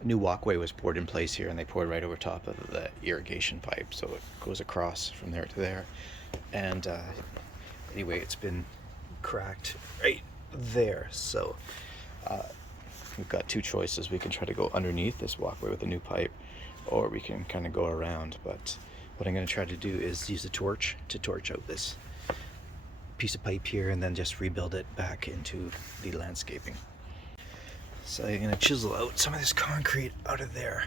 a new walkway was poured in place here, and they poured right over top of the irrigation pipe, so it goes across from there to there. And anyway, it's been cracked right there, so we've got two choices. We can try to go underneath this walkway with a new pipe, or we can kind of go around. But what I'm going to try to do is use a torch to torch out this piece of pipe here and then just rebuild it back into the landscaping. So I'm going to chisel out some of this concrete out of there.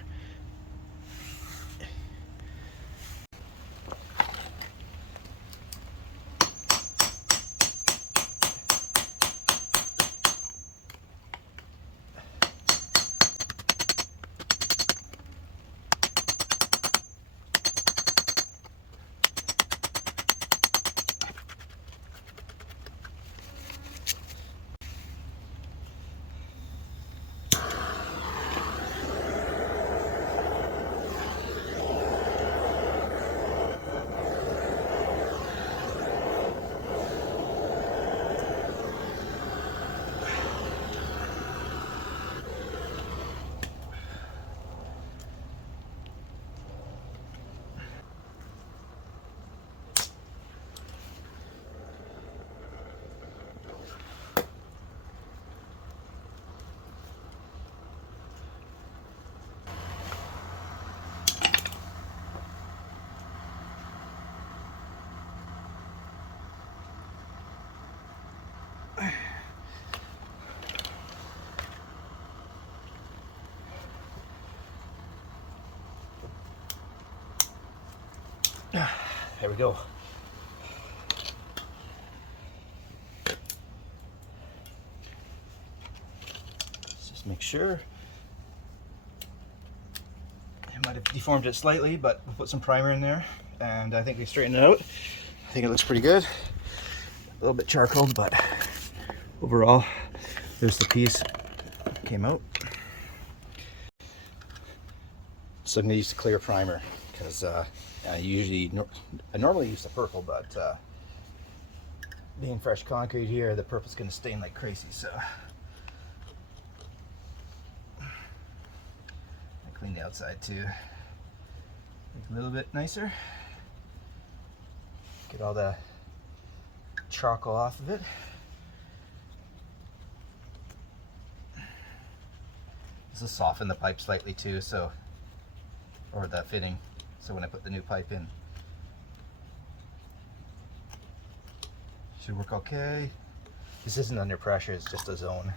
There we go. Let's just make sure. I might have deformed it slightly, but we'll put some primer in there, and I think we straightened it out. I think it looks pretty good. A little bit charcoaled, but overall, there's the piece. Came out. So I'm going to use the clear primer because I normally use the purple, but being fresh concrete here, the purple's going to stain like crazy. So I clean the outside too, make it a little bit nicer. Get all the charcoal off of it. This will soften the pipe slightly too, so, or the fitting. So when I put the new pipe in, should work okay. This isn't under pressure, it's just a zone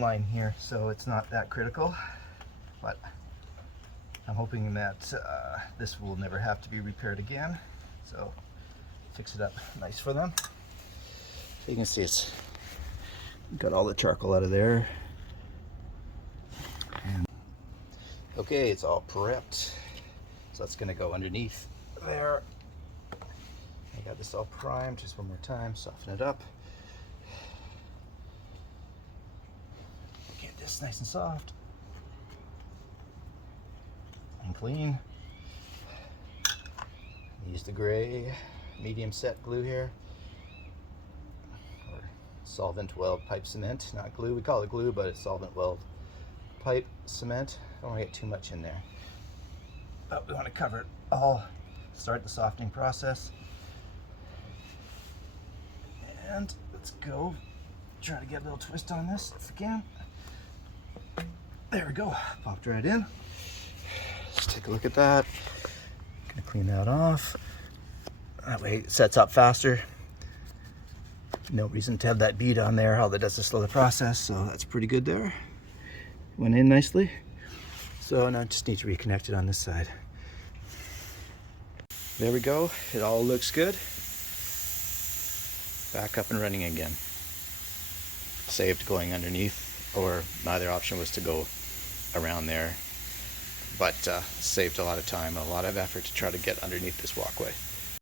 line here, so it's not that critical. But I'm hoping that this will never have to be repaired again. So fix it up nice for them. So you can see it's got all the charcoal out of there. Okay, it's all prepped, so that's going to go underneath there. I got this all primed. Just one more time, soften it up. Get this nice and soft and clean. Use the gray medium set glue here, or solvent weld pipe cement, not glue. We call it glue, but it's solvent weld pipe cement. Don't want to get too much in there, but we want to cover it all. Start the softening process, and let's go try to get a little twist on this if we can. There we go, popped right in. Let's take a look at that. Gonna clean that off. That way it sets up faster. No reason to have that bead on there. All that does is slow the process, so that's pretty good there. Went in nicely. So now I just need to reconnect it on this side. There we go. It all looks good. Back up and running again. Saved going underneath, or my other option was to go around there. But saved a lot of time and a lot of effort to try to get underneath this walkway.